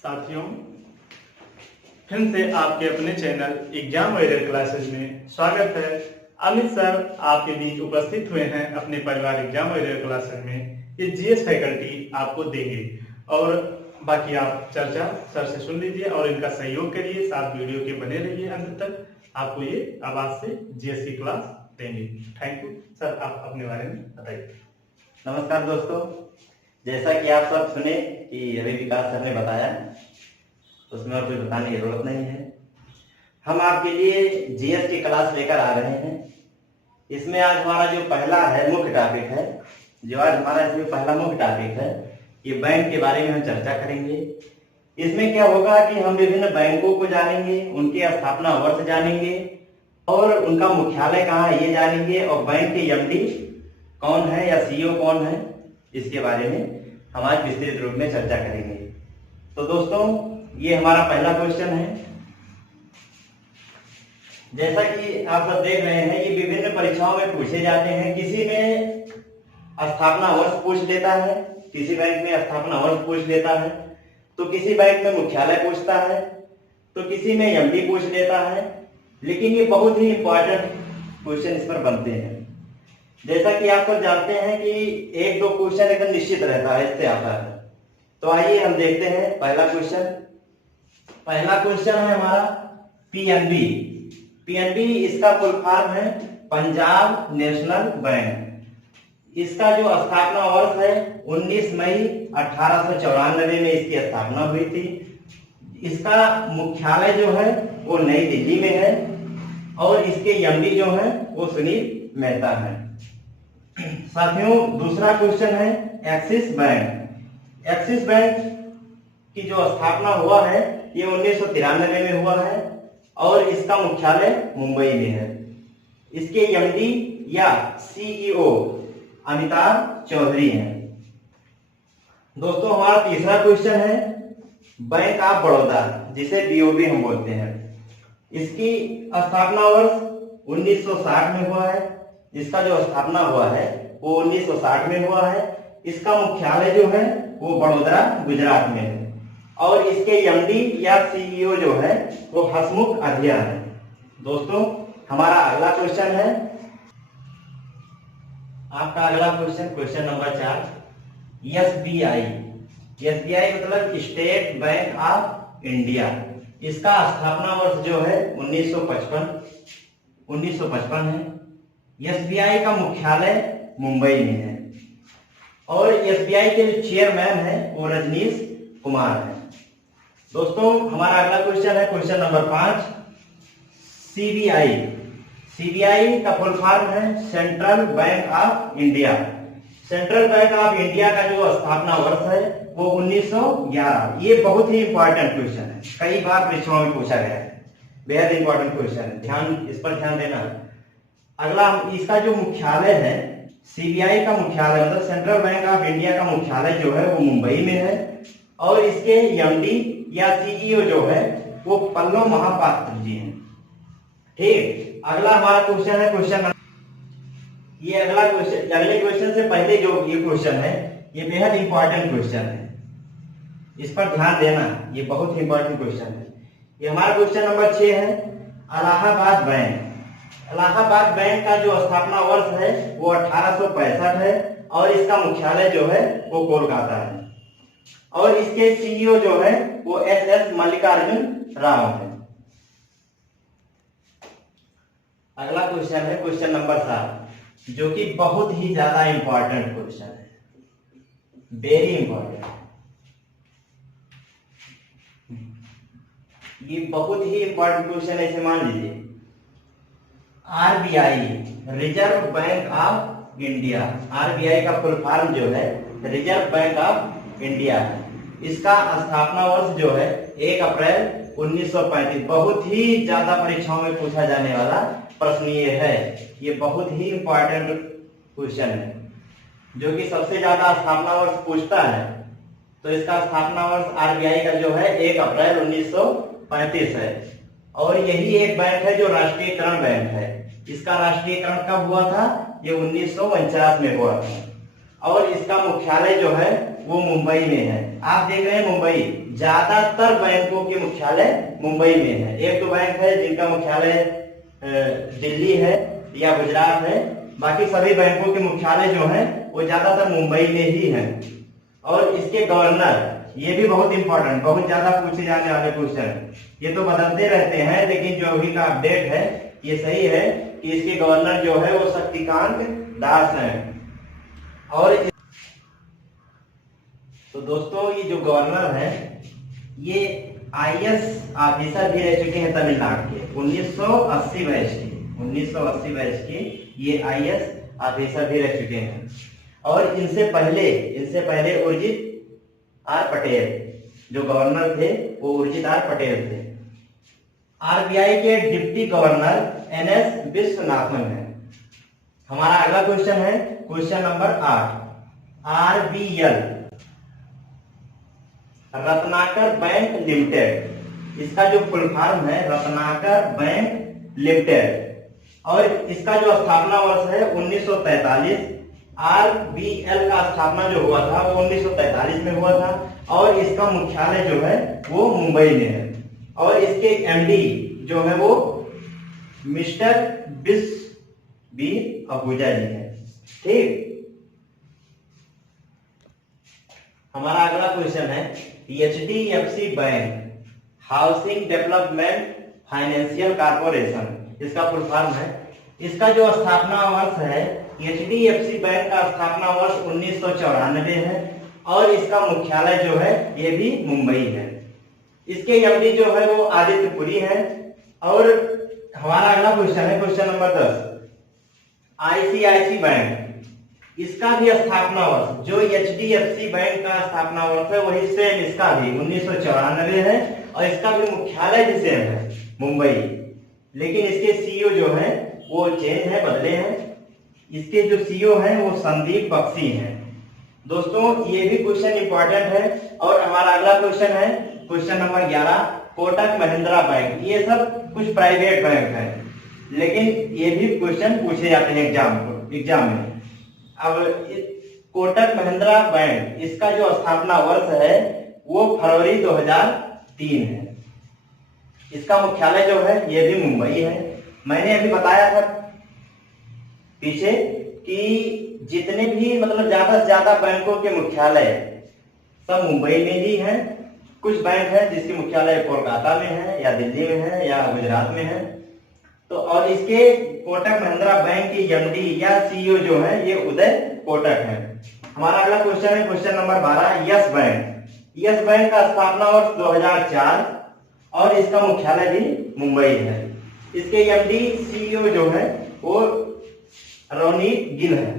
साथियों, फिर से आपके अपने चैनल एग्जाम वॉरियर क्लासेज में स्वागत है। अमित सर आपके बीच उपस्थित हुए हैं अपने परिवार एग्जाम वॉरियर क्लासेज में। ये जीएस फैकल्टी आपको देंगे और बाकी आप चर्चा सर से सुन लीजिए और इनका सहयोग करिए। साथ वीडियो के बने रहिए, अंत तक आपको ये आवाज से जीएस की क्लास देंगे। थैंक यू सर, आप अपने बारे में बताइए। नमस्कार दोस्तों, जैसा कि आप सब सुने कि अभी विकास सर ने बताया, उसमें और कुछ बताने की जरूरत नहीं है। हम आपके लिए जीएस की क्लास लेकर आ रहे हैं। इसमें आज हमारा जो पहला है मुख्य टॉपिक है, ये बैंक के बारे में हम चर्चा करेंगे। इसमें क्या होगा कि हम विभिन्न बैंकों को जानेंगे, उनके स्थापना वर्ष जानेंगे और उनका मुख्यालय कहाँ है ये जानेंगे, और बैंक के एमडी कौन है या सीईओ कौन है, इसके बारे में हम आज विस्तृत रूप में चर्चा करेंगे। तो दोस्तों, ये हमारा पहला क्वेश्चन है। जैसा कि आप सब देख रहे हैं, ये विभिन्न परीक्षाओं में पूछे जाते हैं। किसी में स्थापना वर्ष पूछ लेता है, किसी बैंक में स्थापना वर्ष पूछ लेता है, तो किसी बैंक में मुख्यालय पूछता है, तो किसी में एमडी पूछ लेता है। लेकिन ये बहुत ही इंपॉर्टेंट क्वेश्चन इस पर बनते हैं। जैसा कि आप सब जानते हैं कि एक दो क्वेश्चन एकदम निश्चित रहता है, इससे आता है। तो आइए हम देखते हैं पहला क्वेश्चन। पहला क्वेश्चन है हमारा पीएनबी। पीएनबी इसका फुल फॉर्म है पंजाब नेशनल बैंक। इसका जो स्थापना वर्ष है 19 मई 1894 में इसकी स्थापना हुई थी। इसका मुख्यालय जो है वो नई दिल्ली में है और इसके एमडी जो है वो सुनील मेहता है। साथियों, दूसरा क्वेश्चन है एक्सिस बैंक। एक्सिस बैंक की जो स्थापना हुआ है ये 1993 में हुआ है और इसका मुख्यालय मुंबई में है। इसके एमडी या सीईओ अमिताभ चौधरी हैं। दोस्तों, हमारा तीसरा क्वेश्चन है बैंक ऑफ बड़ौदा, जिसे बीओबी हम बोलते हैं। इसकी स्थापना वर्ष 1960 में हुआ है। इसका जो स्थापना हुआ है वो 1960 में हुआ है। इसका मुख्यालय जो है वो बड़ोदरा गुजरात में है और इसके एमडी या सीईओ जो है वो हसमुख अधिया है। दोस्तों, हमारा अगला क्वेश्चन है, आपका अगला क्वेश्चन नंबर 4, एसबीआई। एसबीआई मतलब स्टेट बैंक ऑफ इंडिया। इसका स्थापना वर्ष जो है 1955 है। एसबीआई का मुख्यालय मुंबई में है और एसबीआई के जो चेयरमैन है वो रजनीश कुमार है। दोस्तों, हमारा अगला क्वेश्चन है क्वेश्चन नंबर 5, सीबीआई। सीबीआई का फुल फॉर्म है central bank of India. Central bank of India का जो स्थापना वर्ष है वो 1911। ये बहुत ही इंपॉर्टेंट क्वेश्चन है, कई बार परीक्षाओं में पूछा गया है, बेहद इंपॉर्टेंट क्वेश्चन है, इस पर ध्यान देना। अगला, इसका जो मुख्यालय है, सीबीआई का मुख्यालय मतलब सेंट्रल बैंक ऑफ इंडिया का मुख्यालय जो है वो मुंबई में है और इसके एमडी या सीईओ जो है वो पल्लव महापात्र जी हैं। ठीक, अगला हमारा क्वेश्चन है अगले क्वेश्चन से पहले जो ये क्वेश्चन है ये बेहद इंपॉर्टेंट क्वेश्चन है, इस पर ध्यान देना, ये बहुत ही इंपॉर्टेंट क्वेश्चन है। ये हमारा क्वेश्चन नंबर 6 है, इलाहाबाद बैंक। इलाहाबाद बैंक का जो स्थापना वर्ष है वो 1865 है और इसका मुख्यालय जो है वो कोलकाता है और इसके सीईओ जो है वो एस मल्लिकार्जुन राव है। अगला क्वेश्चन है क्वेश्चन नंबर 7, जो कि बहुत ही ज्यादा इंपॉर्टेंट क्वेश्चन है, वेरी इंपॉर्टेंट। ये बहुत ही इंपॉर्टेंट क्वेश्चन है, इसे मान लीजिए। RBI, reserve bank of India. RBI का फुल फॉर्म जो है रिजर्व बैंक ऑफ इंडिया है। इसका स्थापना वर्ष जो है 1 अप्रैल 1935। बहुत ही ज्यादा परीक्षाओं में पूछा जाने वाला प्रश्न ये है, ये बहुत ही इंपॉर्टेंट क्वेश्चन है, जो कि सबसे ज्यादा स्थापना वर्ष पूछता है। तो इसका स्थापना वर्ष आरबीआई का जो है 1 अप्रैल 1935 है और यही एक बैंक है जो राष्ट्रीयकरण बैंक है। इसका राष्ट्रीयकरण कब हुआ था? ये 1949 में हुआ था और इसका मुख्यालय जो है वो मुंबई में है। आप देख रहे हैं मुंबई, ज्यादातर बैंकों के मुख्यालय मुंबई में है। एक दो बैंक है जिनका मुख्यालय दिल्ली है या गुजरात है, बाकी सभी बैंकों के मुख्यालय जो है वो ज्यादातर मुंबई में ही है। और इसके गवर्नर, ये भी बहुत इंपॉर्टेंट, बहुत ज्यादा पूछे जाने वाले क्वेश्चन, ये तो बदलते रहते हैं लेकिन जो अभी का अपडेट है ये सही है कि इसके गवर्नर जो है वो शक्तिकांत दास हैं। और तो दोस्तों ये जो गवर्नर है ये IAS ऑफिसर भी रह चुके हैं तमिलनाडु के, 1980 बैच के ये IAS ऑफिसर भी रह चुके हैं। और इनसे पहले उर्जित आर पटेल जो गवर्नर थे वो उर्जित आर पटेल थे। RBI के डिप्टी गवर्नर NS विश्वनाथन है। हमारा अगला क्वेश्चन है question number 8, RBL Ratnakar bank limited, इसका जो फुल फॉर्म है रत्नाकर बैंक लिमिटेड, और इसका जो स्थापना वर्ष है 1943। RBL का स्थापना जो हुआ था वो 1943 में हुआ था और इसका मुख्यालय जो है वो मुंबई में है। और इसके MD जो है वो मिस्टर बी आहूजा जी है। ठीक, हमारा अगला क्वेश्चन है HDFC bank housing development financial corporation, इसका फुल फॉर्म है। इसका जो स्थापना वर्ष है HDFC बैंक का स्थापना वर्ष 1994 है और इसका मुख्यालय जो है ये भी मुंबई है। इसके MD जो है वो आदित्य पुरी है। और हमारा अगला क्वेश्चन है क्वेश्चन नंबर 10, ICICI बैंक, इसका भी स्थापना वर्ष जो HDFC बैंक का स्थापना वर्ष है वही सेम इसका भी 1994 है और इसका भी मुख्यालय भी सेम है मुंबई, लेकिन इसके CEO जो है वो चेंज है, बदले हैं। इसके जो CEO हैं वो संदीप बख्शी हैं। दोस्तों ये भी क्वेश्चन इंपॉर्टेंट है। और हमारा अगला क्वेश्चन है question number 11, Kotak Mahindra bank. ये सब कुछ प्राइवेट बैंक है लेकिन ये भी क्वेश्चन पूछे जाते हैं एग्जाम में। अब कोटक महिंद्रा बैंक, इसका जो स्थापना वर्ष है वो फरवरी 2003 है। इसका मुख्यालय जो है ये भी मुंबई है। मैंने अभी बताया था पीछे कि जितने भी मतलब ज्यादा से ज्यादा बैंकों के मुख्यालय सब मुंबई में ही हैं। कुछ बैंक है जिसके मुख्यालय कोलकाता में है या दिल्ली में है या गुजरात में है। तो और इसके कोटक महिंद्रा बैंक की MD या CEO जो है ये उदय कोटक है। हमारा अगला क्वेश्चन है question number 12, yes bank. Yes bank का स्थापना वर्ष 2004 और इसका मुख्यालय भी मुंबई है। इसके MD CEO जो है वो रोनीत गिल है।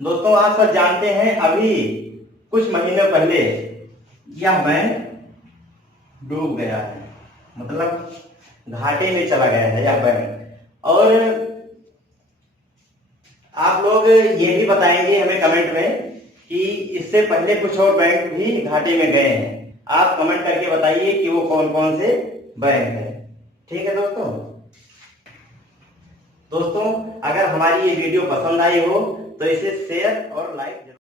दोस्तों आप सब जानते हैं अभी कुछ महीने पहले यह बैंक डूब गया है, मतलब घाटे में चला गया है यह बैंक। और आप लोग ये भी बताएंगे हमें कमेंट में कि इससे पहले कुछ और बैंक भी घाटे में गए हैं। आप कमेंट करके बताइए कि वो कौन कौन से बैंक है। ठीक है दोस्तों, अगर हमारी ये वीडियो पसंद आई हो तो इसे शेयर और लाइक